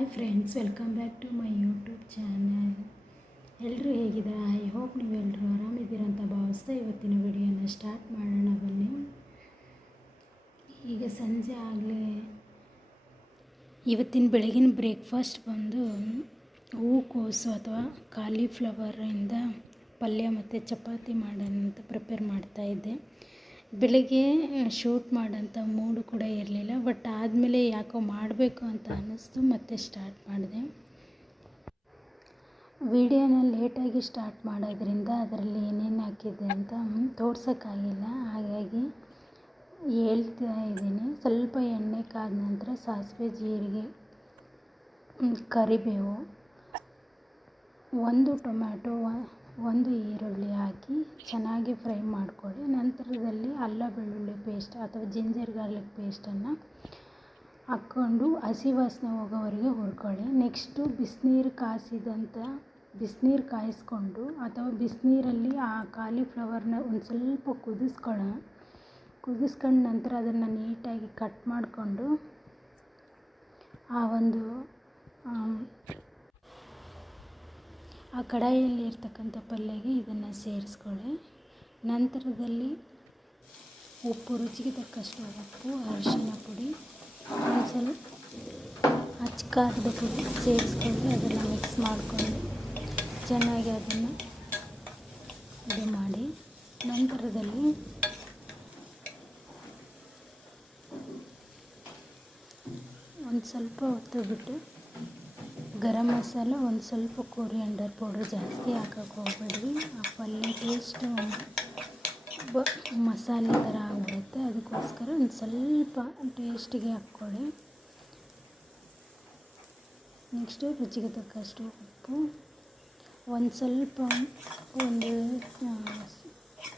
Hi friends welcome back to my YouTube channel ಎಲ್ಲರೂ ಹೇಗಿದ್ದಾರೆ? I hope ನೀವೆಲ್ಲರೂ ಆರಾಮಿದ್ದೀರ ಅಂತ ಭಾವಿಸ್ತಾ ಇವತ್ತಿನ ವಿಡಿಯೋನ ಸ್ಟಾರ್ಟ್ ಮಾಡೋಣ ಬನ್ನಿ. ಈಗ ಸಂಜೆ ಆಗಲೇ ಇವತ್ತಿನ ಬೆಳಗಿನ ಬ್ರೇಕ್ಫಾಸ್ಟ್ ಬಂದು ಹೂಕೋಸು ಅಥವಾ ಕಾಲಿಫ್ಲವರಿಂದ ಪಲ್ಯ ಮತ್ತು ಚಪಾತಿ ಮಾಡೋಣ ಅಂತ ಪ್ರಿಪೇರ್ ಮಾಡ್ತಾಯಿದ್ದೆ ಬೆಳಗ್ಗೆ ಶೂಟ್ ಮಾಡೋಂಥ ಮೂಡು ಕೂಡ ಇರಲಿಲ್ಲ ಬಟ್ ಆದಮೇಲೆ ಯಾಕೋ ಮಾಡಬೇಕು ಅಂತ ಅನ್ನಿಸ್ತು, ಮತ್ತೆ ಸ್ಟಾರ್ಟ್ ಮಾಡಿದೆ. ವಿಡಿಯೋನ ಲೇಟಾಗಿ ಸ್ಟಾರ್ಟ್ ಮಾಡೋದ್ರಿಂದ ಅದರಲ್ಲಿ ಏನೇನು ಹಾಕಿದೆ ಅಂತ ತೋರ್ಸೋಕ್ಕಾಗಿಲ್ಲ. ಹಾಗಾಗಿ ಹೇಳ್ತಾ ಇದ್ದೀನಿ. ಸ್ವಲ್ಪ ಎಣ್ಣೆ ಕಾದ ನಂತರ ಸಾಸಿವೆ, ಜೀರಿಗೆ ಕರಿಬೇವು, ಒಂದು ಟೊಮ್ಯಾಟೊ ಒಂದು ಈರುಳ್ಳಿ ಹಾಕಿ ಚೆನ್ನಾಗಿ ಫ್ರೈ ಮಾಡಿಕೊಳ್ಳಿ. ನಂತರದಲ್ಲಿ ಅಲ್ಲ ಬೆಳ್ಳುಳ್ಳಿ ಪೇಸ್ಟ್ ಅಥವಾ ಜಿಂಜರ್ ಗಾರ್ಲಿಕ್ ಪೇಸ್ಟನ್ನು ಹಾಕ್ಕೊಂಡು ಹಸಿ ವಾಸನೆ ಹೋಗೋವರೆಗೆ ಹುರ್ಕೊಳ್ಳಿ. ನೆಕ್ಸ್ಟು ಬಿಸಿನೀರು ಕಾಯಿಸಿದಂಥ, ಬಿಸಿನೀರು ಕಾಯಿಸ್ಕೊಂಡು ಅಥವಾ ಬಿಸಿನೀರಲ್ಲಿ ಆ ಕಾಲಿಫ್ಲವರ್ನ ಒಂದು ಸ್ವಲ್ಪ ಕುದಿಸ್ಕೊಳ್ಳೋಣ ಕುದಿಸ್ಕೊಂಡು ನಂತರ ಅದನ್ನು ನೀಟಾಗಿ ಕಟ್ ಮಾಡಿಕೊಂಡು ಆ ಒಂದು ಆ ಕಡಾಯಲ್ಲಿ ಇರ್ತಕ್ಕಂಥ ಪಲ್ಯಗೆ ಇದನ್ನು ಸೇರಿಸ್ಕೊಳ್ಳಿ. ನಂತರದಲ್ಲಿ ಉಪ್ಪು, ರುಚಿಗೆ ತಕ್ಕಷ್ಟು ಉಪ್ಪು, ಅರಿಶಿನ ಪುಡಿ, ಒಂದ್ಸಲ ಸ್ವಲ್ಪ ಅಚ್ಚ ಖಾರದ ಪುಡಿ ಸೇರಿಸ್ಕೊಂಡು ಅದನ್ನು ಮಿಕ್ಸ್ ಮಾಡಿಕೊಂಡು ಚೆನ್ನಾಗಿ ಅದನ್ನು ಇದು ಮಾಡಿ. ನಂತರದಲ್ಲಿ ಒಂದು ಸ್ವಲ್ಪ ಹೊತ್ತು ಬಿಟ್ಟು ಗರಂ ಮಸಾಲ, ಒಂದು ಸ್ವಲ್ಪ ಕೊರಿಯಂಡರ್ ಪೌಡರ್ ಜಾಸ್ತಿ ಹಾಕಕ್ಕೆ ಹೋಗ್ಬೇಡ್ರಿ. ಆ ಪಲ್ಯ ಟೇಸ್ಟ್ ಬ, ಮಸಾಲೆ ಥರ ಆಗಿಬಿಡುತ್ತೆ. ಅದಕ್ಕೋಸ್ಕರ ಒಂದು ಸ್ವಲ್ಪ ಟೇಸ್ಟಿಗೆ ಹಾಕ್ಕೊಳ್ಳಿ. ನೆಕ್ಸ್ಟು ರುಚಿಗೆ ತಕ್ಕಷ್ಟು ಉಪ್ಪು. ಒಂದು ಸ್ವಲ್ಪ ಒಂದು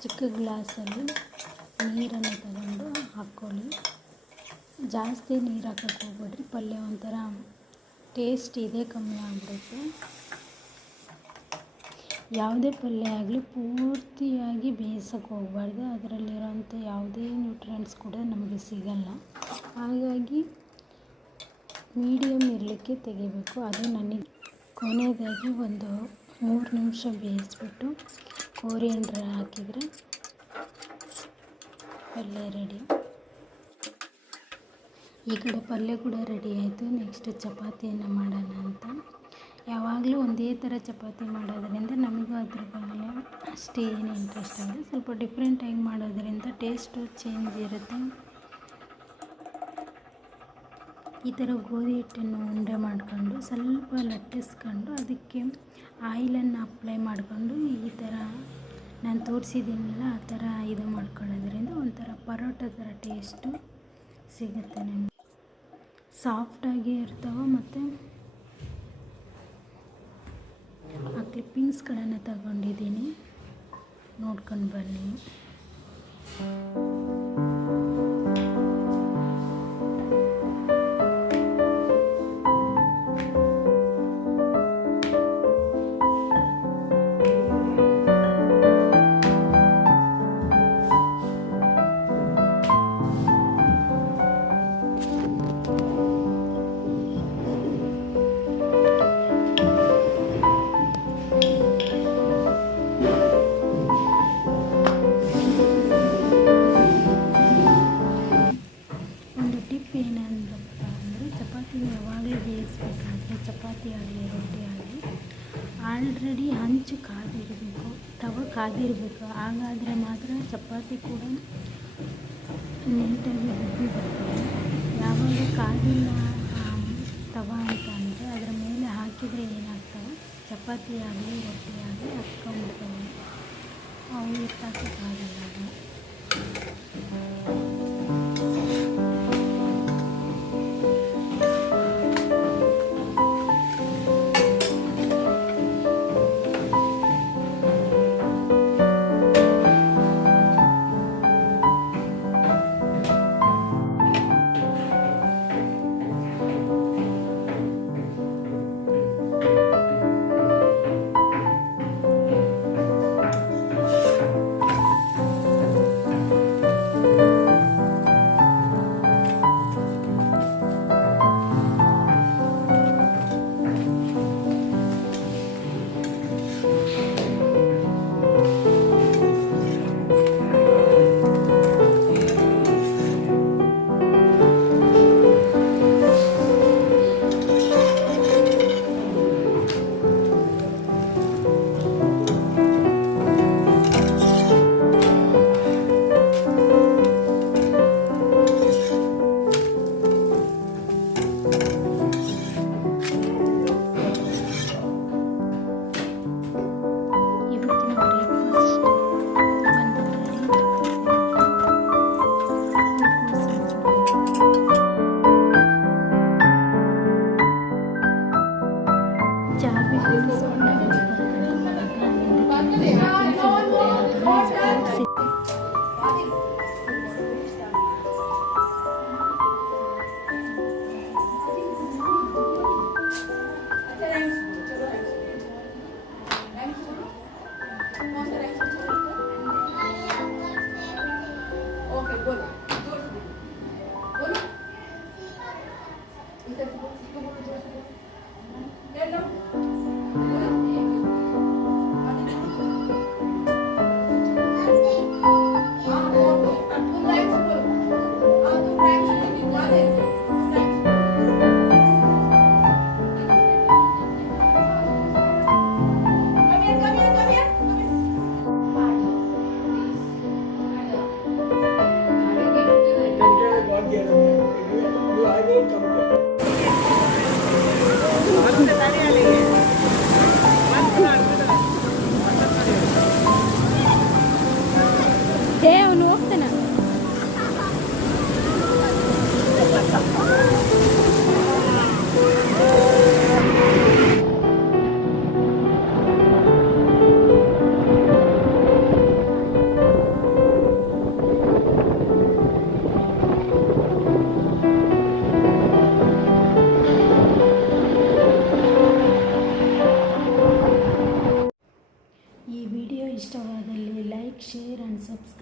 ಚಿಕ್ಕ ಗ್ಲಾಸಲ್ಲಿ ನೀರನ್ನು ತಗೊಂಡು ಹಾಕ್ಕೊಳ್ಳಿ. ಜಾಸ್ತಿ ನೀರು ಹಾಕಕ್ಕೆ ಹೋಗ್ಬೇಡ್ರಿ. ಪಲ್ಯ ಒಂಥರ ಟೇಸ್ಟ್ ಇದೆ ಕಮ್ಮಿ ಆಗಿಬಿಡುತ್ತೆ ಯಾವುದೇ ಪಲ್ಯ ಆಗಲಿ ಪೂರ್ತಿಯಾಗಿ ಬೇಯಿಸೋಕೆ ಹೋಗ್ಬಾರ್ದು. ಅದರಲ್ಲಿರೋಂಥ ಯಾವುದೇ ನ್ಯೂಟ್ರಿಯೆಂಟ್ಸ್ ಕೂಡ ನಮಗೆ ಸಿಗಲ್ಲ. ಹಾಗಾಗಿ ಮೀಡಿಯಮ್ ಇರಲಿಕ್ಕೆ ತೆಗಿಬೇಕು. ಅದು ನನಗೆ ಕೊನೆಯದಾಗಿ ಒಂದು ಮೂರು ನಿಮಿಷ ಬೇಯಿಸ್ಬಿಟ್ಟು ಕೋರಿಯಂಡ್ರ ಹಾಕಿದರೆ ಪಲ್ಯ ರೆಡಿ ಈ ಕಡೆ ಪಲ್ಯ ಕೂಡ ರೆಡಿ ಆಯಿತು. ನೆಕ್ಸ್ಟ್ ಚಪಾತಿಯನ್ನು ಮಾಡೋಣ ಅಂತ. ಯಾವಾಗಲೂ ಒಂದೇ ಥರ ಚಪಾತಿ ಮಾಡೋದರಿಂದ ನಮಗೂ ಅದ್ರ ಮೇಲೆ ಅಷ್ಟೇ ಏನು ಇಂಟ್ರೆಸ್ಟ್ ಆಗಿದೆ ಸ್ವಲ್ಪ ಡಿಫ್ರೆಂಟಾಗಿ ಮಾಡೋದರಿಂದ ಟೇಸ್ಟು ಚೇಂಜ್ ಇರುತ್ತೆ. ಈ ಥರ ಗೋಧಿ ಹಿಟ್ಟನ್ನು ಉಂಡೆ ಮಾಡಿಕೊಂಡು, ಸ್ವಲ್ಪ ಲಟ್ಟಿಸ್ಕೊಂಡು, ಅದಕ್ಕೆ ಆಯಿಲನ್ನು ಅಪ್ಲೈ ಮಾಡಿಕೊಂಡು ಈ ಥರ ನಾನು ತೋರಿಸಿದ್ದೀನಲ್ಲ ಆ ಥರ ಇದು ಮಾಡ್ಕೊಳ್ಳೋದ್ರಿಂದ ಒಂಥರ ಪರೋಟ ಥರ ಟೇಸ್ಟು ಸಿಗುತ್ತೆ ನಿಮಗೆ. ಸಾಫ್ಟಾಗಿ ಇರ್ತವೆ ಮತ್ತು ಆ ಕ್ಲಿಪ್ಪಿಂಗ್ಸ್ಗಳನ್ನು ತಗೊಂಡಿದ್ದೀನಿ. ನೋಡ್ಕೊಂಡು ಬನ್ನಿ. ಯಾವಾಗಲೂ ಬೇಯಿಸ್ಬೇಕಾದ್ರೆ ಚಪಾತಿ ಆಗಲಿ ರೊಟ್ಟಿ ಆಗಲಿ ಆಲ್ರೆಡಿ ಹಂಚು ಕಾದಿರಬೇಕು, ತವ ಕಾದಿರಬೇಕು. ಹಾಗಾದರೆ ಮಾತ್ರ ಚಪಾತಿ ಕೂಡ ನೀಟಾಗಿ ಬಿದ್ದು ಬರ್ತದೆ ಯಾವಾಗ ಕಾದಿಲ್ಲ ತವ ಅಂತ ಅಂದರೆ ಅದರ ಮೇಲೆ ಹಾಕಿದರೆ ಏನಾಗ್ತವೆ ಚಪಾತಿ ಆಗಲಿ, ರೊಟ್ಟಿ ಆಗಲಿ ಹತ್ಕೊಂಡ್ಬಿಡ್ತವೆ ಅವು ಎತ್ತಾಕೋಕ್ಕಾಗಲ್ಲ ಅದು.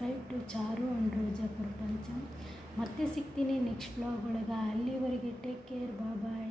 Subscribe to Charu and Roja Prapancha ಮತ್ತೆ ಸಿಗ್ತೀನಿ ನೆಕ್ಸ್ಟ್ ಬ್ಲಾಗ್ ಒಳಗೆ. ಅಲ್ಲಿವರೆಗೆ ಟೇಕ್ ಕೇರ್ ಬಾಯ್